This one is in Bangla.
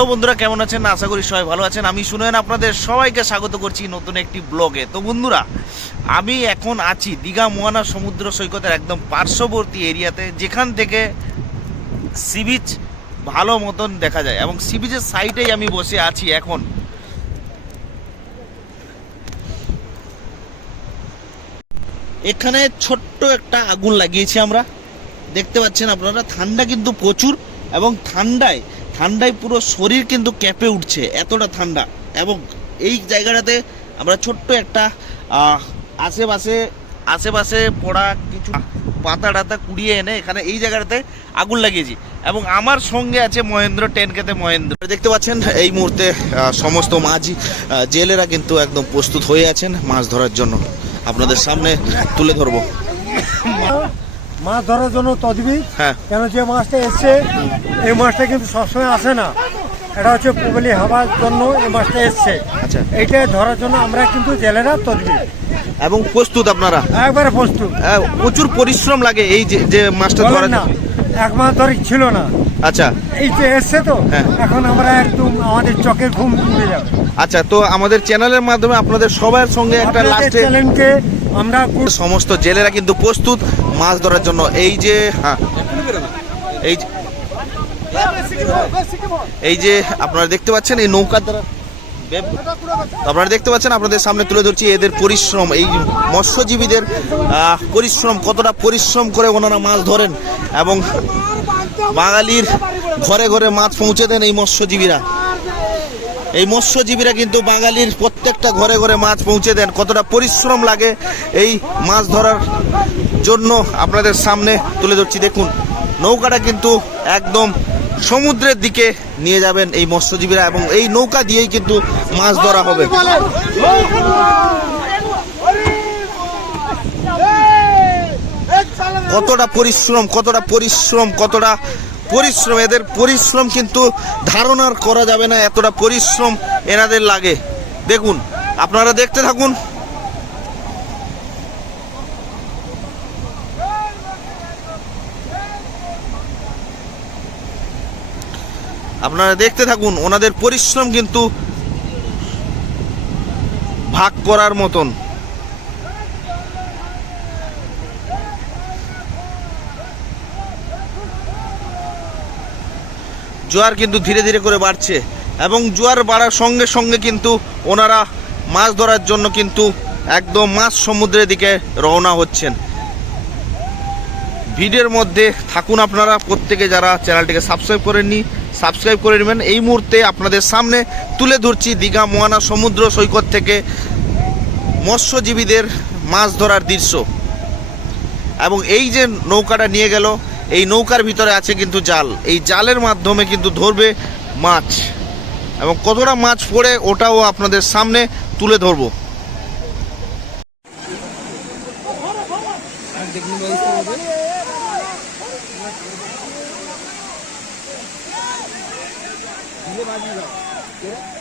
হ্যালো বন্ধুরা, কেমন আছেন? আশা করি সবাই ভালো আছেন। আমি শুনেন আপনাদের সবাইকে স্বাগত করছি নতুন একটি ব্লগে। তো বন্ধুরা, আমি এখন আছি দীঘা মোয়ানা সমুদ্র সৈকতের একদম পার্শ্ববর্তী এরিয়াতে, যেখান থেকে সি বিচ ভালো মতন দেখা যায়। এবং সি বিচের সাইডেই আমি বসে আছি এখন। এখানে ছোট্ট একটা আগুন লাগিয়েছি আমরা। দেখতে পাচ্ছেন আপনারা, ঠান্ডা কিন্তু প্রচুর এবং ঠান্ডায় ঠান্ডায় পুরো শরীর কিন্তু ক্যাপে উঠছে এতটা ঠান্ডা। এবং এই জায়গাটাতে আমরা ছোট্ট একটা আশেপাশে আশেপাশে পড়া কিছু পাতা টাতা কুড়িয়ে এনে এখানে এই জায়গাটাতে আগুন লাগিয়েছি। এবং আমার সঙ্গে আছে মহেন্দ্র টেনকেতে মহেন্দ্র। দেখতে পাচ্ছেন এই মুহূর্তে সমস্ত মাঝি জেলেরা কিন্তু একদম প্রস্তুত হয়ে আছেন মাছ ধরার জন্য। আপনাদের সামনে তুলে ধরবো। মাছ ধরার জন্য তদবির হ্যাঁ। কেন যে মাছটা এসছে এই মাছটা কিন্তু সবসময় আসে না। এটা হচ্ছে পুবলি হওয়ার জন্য এই মাছটা এসছে। আচ্ছা। এইটা ধরার জন্য আমরা কিন্তু জেলেরা তদবির এবং প্রস্তুত আপনারা? একবারে প্রস্তুত। আহ, প্রচুর পরিশ্রম লাগে এই যে যে মাছটা ধরার না এক মাস ধরে ছিল না। আচ্ছা। এই যে এসছে তো হ্যাঁ। এখন আমরা একদম আমাদের চোখের ঘুম উড়ে যাবে। আচ্ছা তো আমাদের চ্যানেলের মাধ্যমে আপনাদের সবার সঙ্গে একটা লাস্টে চ্যানেলকে আমরা সমস্ত জেলেরা কিন্তু প্রস্তুত মাছ ধরার জন্য। এই যে হ্যাঁ। এই যে- এই যে, আপনারা দেখতে পাচ্ছেন এই নৌকার দ্বারা আপনারা দেখতে পাচ্ছেন, আপনাদের সামনে তুলে ধরছি এদের পরিশ্রম। এই মৎস্যজীবীদের পরিশ্রম, কতটা পরিশ্রম করে ওনারা মাছ ধরেন এবং বাঙালির ঘরে ঘরে মাছ পৌঁছে দেন এই মৎস্যজীবীরা। এই মৎস্যজীবীরা কিন্তু বাঙালির প্রত্যেকটা ঘরে ঘরে মাছ পৌঁছে দেন। কতটা পরিশ্রম লাগে এই মাছ ধরার জন্য আপনাদের সামনে তুলে ধরছি। দেখুন, নৌকাটা কিন্তু একদম সমুদ্রের দিকে নিয়ে যাবেন এই মৎস্যজীবীরা এবং এই নৌকা দিয়েই কিন্তু মাছ ধরা হবে। কতটা পরিশ্রম কতটা পরিশ্রম, কতটা পরিশ্রম, এদের পরিশ্রম কিন্তু ধারণার করা যাবে না, এতটা পরিশ্রম এনাদের লাগে। দেখুন, আপনারা দেখতে থাকুন। আপনারা দেখতে থাকুন, ওনাদের পরিশ্রম কিন্তু ভাগ করার মতন। জোয়ার কিন্তু ধীরে ধীরে করে বাড়ছে এবং জোয়ার বাড়ার সঙ্গে সঙ্গে কিন্তু ওনারা মাছ ধরার জন্য কিন্তু একদম মাছ সমুদ্রের দিকে রওনা হচ্ছেন। ভিডিওর মধ্যে থাকুন আপনারা, প্রত্যেকে যারা চ্যানেলটিকে সাবস্ক্রাইব করেননি, সাবস্ক্রাইব করে নেবেন। এই মুহূর্তে আপনাদের সামনে তুলে ধরছি দীঘা মোয়ানা সমুদ্র সৈকত থেকে মৎস্যজীবীদের মাছ ধরার দৃশ্য। এবং এই যে নৌকাটা নিয়ে গেল এই নৌকার ভিতরে আছে কিন্তু জাল এই জালের মাধ্যমে কিন্তু ধরবে মাছ এবং কতটা মাছ পড়ে ওটাও আপনাদের সামনে তুলে ধরবো କେତେ